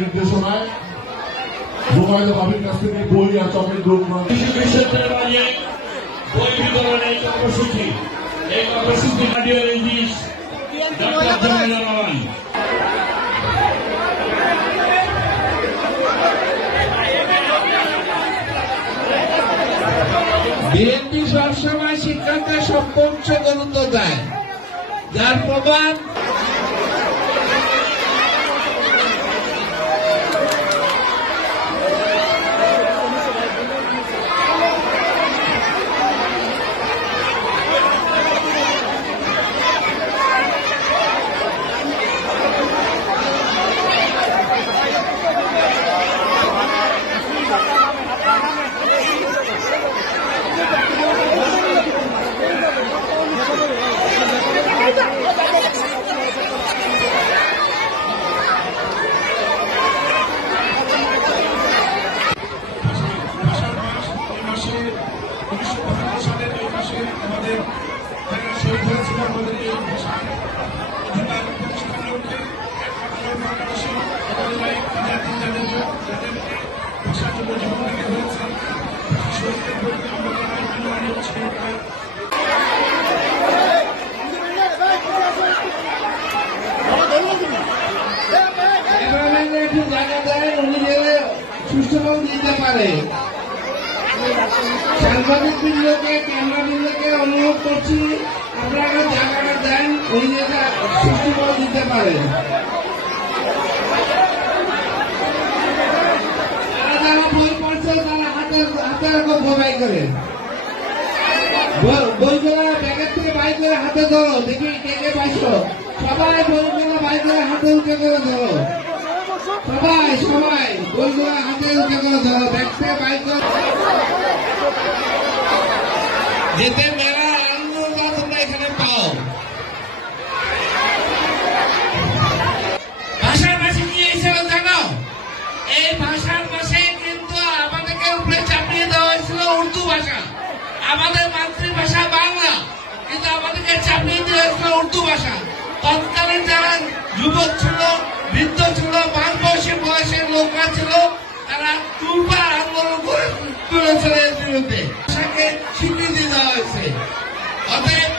নির্দেশনায় জোবাইদ ভাবির কাছ থেকে বই আর চকলেট গ্রহণ বই বিতরণের কর্মসূচি এই কর্মসূচি বিএনপি সবসময় শিক্ষাকে সর্বোচ্চ গুরুত্ব দেয়, যার প্রমাণ সুষ্ঠুভাবে দিতে পারে। সাংবাদিক বৃন্দকে ক্যামেরা বৃন্দকে অনুরোধ করছি, আপনারা জায়গাটা দেন, উনি যেটা সুষ্ঠুভাবে দিতে পারেন। যারা বই পড়ছে তারা হাতে বোঝাই করে বইগুলো ব্যাগের থেকে বাইক করে হাতে ধরো, দেখি কে কে পাইছো। সবাই বইগুলো বাইক করে হাতে উঠে করে ধরো, সবাই বইগুলো হাতে উঠে করে ধরো, ব্যাগ থেকে বাইক করে যেতে মেলা আনন্দ তোমরা এখানে পাও। ভাষার ভাষা কি হিসেবে জানো? এই ভাষার ভাষায় কিন্তু আমাদেরকে উপরে চাপিয়ে দেওয়া হয়েছিল উর্দু ভাষা। আমাদের মাতৃভাষা বাংলা, কিন্তু আমাদেরকে চাপিয়ে দেওয়া হয়েছিল উর্দু ভাষা। তৎকালীন যারা যুবক ছিল, বৃদ্ধ ছিল, বয়সের লোকরা ছিল, তারা দুর্বার আন্দোলন করে তুলেছিল এর বিরুদ্ধে। ভাষাকে স্বীকৃতি দেওয়া হয়েছে। অতএব